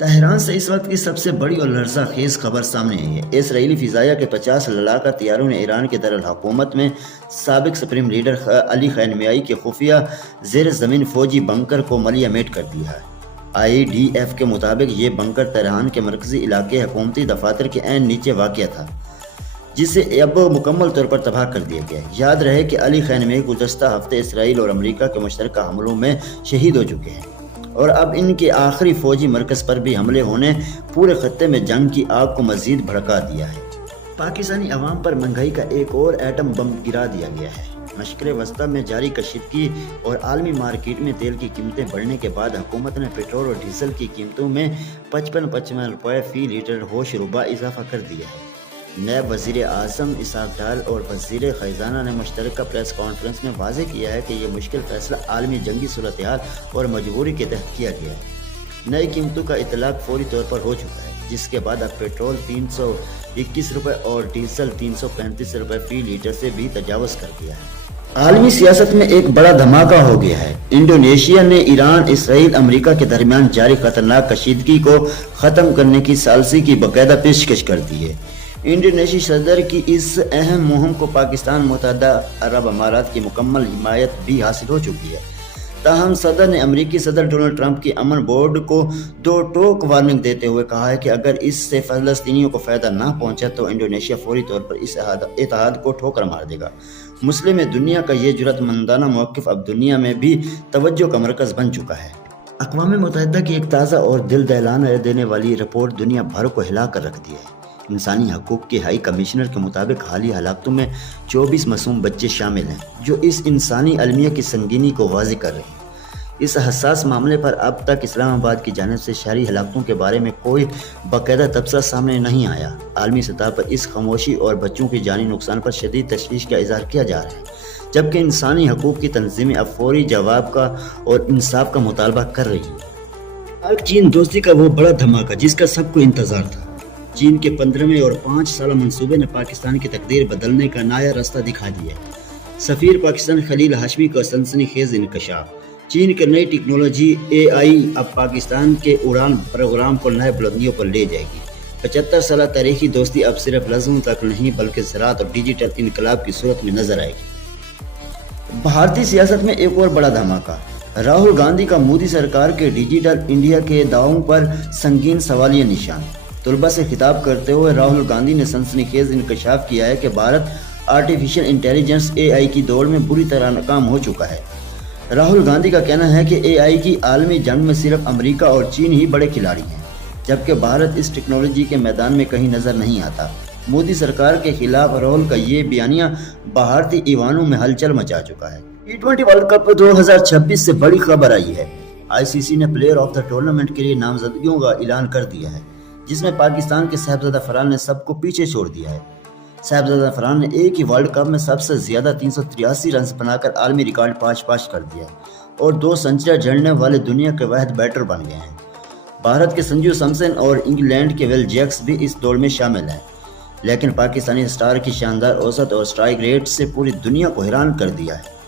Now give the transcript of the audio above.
Tehran سے اس وقت کی سب سے بڑی اور لرزہ خیز خبر سامنے آئی ہے۔ اسرائیلی فضائیہ کے 50 لڑاکا طیاروں نے ایران کے دارالحکومت میں سابق سپریم لیڈر علی خامنئی کے خفیہ زیر زمین فوجی بنکر کو ملیامٹ کر دیا ہے۔ IDF کے مطابق یہ بنکر تہران کے مرکزی علاقے حکومتی دفاتر کے عین نیچے واقع تھا، جسے اب مکمل طور پر تباہ کر دیا گیا ہے۔ یاد رہے کہ علی خامنئی گزشتہ ہفتے اسرائیل اور امریکہ کے مشترکہ حملوں میں شہید ہو چکے ہیں، اور اب ان کے آخری فوجی مرکز پر بھی حملے ہونے پورے خطے میں جنگ کی آگ کو مزید بھڑکا دیا ہے۔ پاکستانی عوام پر مہنگائی کا ایک اور ایٹم بم گرا دیا گیا ہے۔ مشرق وسطی میں جاری کشیدگی اور عالمی مارکیٹ میں تیل کی قیمتیں بڑھنے کے بعد حکومت نے پیٹرول اور ڈیزل کی قیمتوں میں 55 روپے فی لیٹر ہوش ربا اضافہ کر دیا ہے۔ نائب وزیر اعظم اسحاق ڈار اور وزیر خزانہ نے مشترکہ پریس کانفرنس میں واضح کیا ہے کہ یہ مشکل فیصلہ عالمی جنگی صورتحال اور مجبوری کے تحت کیا گیا ہے۔ نئی قیمتوں کا اطلاق فوری طور پر ہو چکا ہے، جس کے بعد اب پیٹرول 321 روپے اور ڈیزل 335 روپے فی لیٹر سے بھی تجاوز کر دیا ہے۔ عالمی سیاست میں ایک بڑا دھماکہ ہو گیا ہے۔ انڈونیشیا نے ایران، اسرائیل، امریکہ کے درمیان جاری خطرناک کشیدگی کو ختم کرنے کی ثالثی کی باقاعدہ پیشکش کر دی ہے۔ انڈونیشی صدر کی اس اہم مہم کو پاکستان، متحدہ عرب امارات کی مکمل حمایت بھی حاصل ہو چکی ہے۔ تاہم صدر نے امریکی صدر ڈونلڈ ٹرمپ کی امن بورڈ کو دو ٹوک وارننگ دیتے ہوئے کہا ہے کہ اگر اس سے فلسطینیوں کو فائدہ نہ پہنچا تو انڈونیشیا فوری طور پر اس اتحاد کو ٹھوکر مار دے گا۔ مسلم دنیا کا یہ جرأت مندانہ موقف اب دنیا میں بھی توجہ کا مرکز بن چکا ہے۔ اقوام متحدہ کی ایک تازہ اور دل دہلانے دینے والی رپورٹ دنیا بھر کو ہلا کر رکھ دیا ہے۔ انسانی حقوق کے ہائی کمشنر کے مطابق حالیہ ہلاکتوں میں 24 معصوم بچے شامل ہیں، جو اس انسانی المیہ کی سنگینی کو واضح کر رہے ہیں۔ اس حساس معاملے پر اب تک اسلام آباد کی جانب سے شہری ہلاکتوں کے بارے میں کوئی باقاعدہ تبصرہ سامنے نہیں آیا۔ عالمی سطح پر اس خاموشی اور بچوں کے جانی نقصان پر شدید تشویش کا اظہار کیا جا رہا ہے، جبکہ انسانی حقوق کی تنظیمیں اب فوری جواب کا اور انصاف کا مطالبہ کر رہی ہیں۔ پاک چین دوستی کا وہ بڑا دھماکہ جس کا سب کو انتظار تھا۔ چین کے 15ویں اور 5 سالہ منصوبے نے پاکستان کی تقدیر بدلنے کا نیا راستہ دکھا دیا ہے۔ سفیر پاکستان خلیل ہاشمی کا سنسنی خیز انکشاف۔ چین کی نئی ٹیکنالوجی AI اب پاکستان کے اڑان پروگرام کو نئے بلندیوں پر لے جائے گی۔ 75 سالہ تاریخی دوستی اب صرف لفظوں تک نہیں بلکہ زراعت اور ڈیجیٹل انقلاب کی صورت میں نظر آئے گی۔ بھارتی سیاست میں ایک اور بڑا دھماکہ۔ راہل گاندھی کا مودی سرکار کے ڈیجیٹل انڈیا کے دعووں پر سنگین سوالیہ نشان۔ طلباء سے خطاب کرتے ہوئے راہل گاندھی نے سنسنی خیز انکشاف کیا ہے کہ بھارت آرٹیفیشل انٹیلیجنس AI کی دوڑ میں بری طرح ناکام ہو چکا ہے۔ راہل گاندھی کا کہنا ہے کہ AI کی عالمی جنگ میں صرف امریکہ اور چین ہی بڑے کھلاڑی ہیں، جبکہ بھارت اس ٹیکنالوجی کے میدان میں کہیں نظر نہیں آتا۔ مودی سرکار کے خلاف راہل کا یہ بیانیہ بھارتی ایوانوں میں ہلچل مچا چکا ہے۔ T20 ورلڈ کپ 2026 سے بڑی خبر آئی ہے۔ ICC نے پلیئر آف دا ٹورنامنٹ کے لیے نامزدگیوں کا اعلان کر دیا ہے، جس میں پاکستان کے صاحبزادہ فرحان نے سب کو پیچھے چھوڑ دیا ہے۔ صاحبزادہ فرحان نے ایک ہی ورلڈ کپ میں سب سے زیادہ 383 رنز بنا کر عالمی ریکارڈ پاش کر دیا ہے اور 2 سنچریاں جڑنے والے دنیا کے واحد بیٹر بن گئے ہیں۔ بھارت کے سنجو سمسن اور انگلینڈ کے ویل جیکس بھی اس دوڑ میں شامل ہیں، لیکن پاکستانی سٹار کی شاندار اوسط اور سٹرائک ریٹ سے پوری دنیا کو حیران کر دیا ہے۔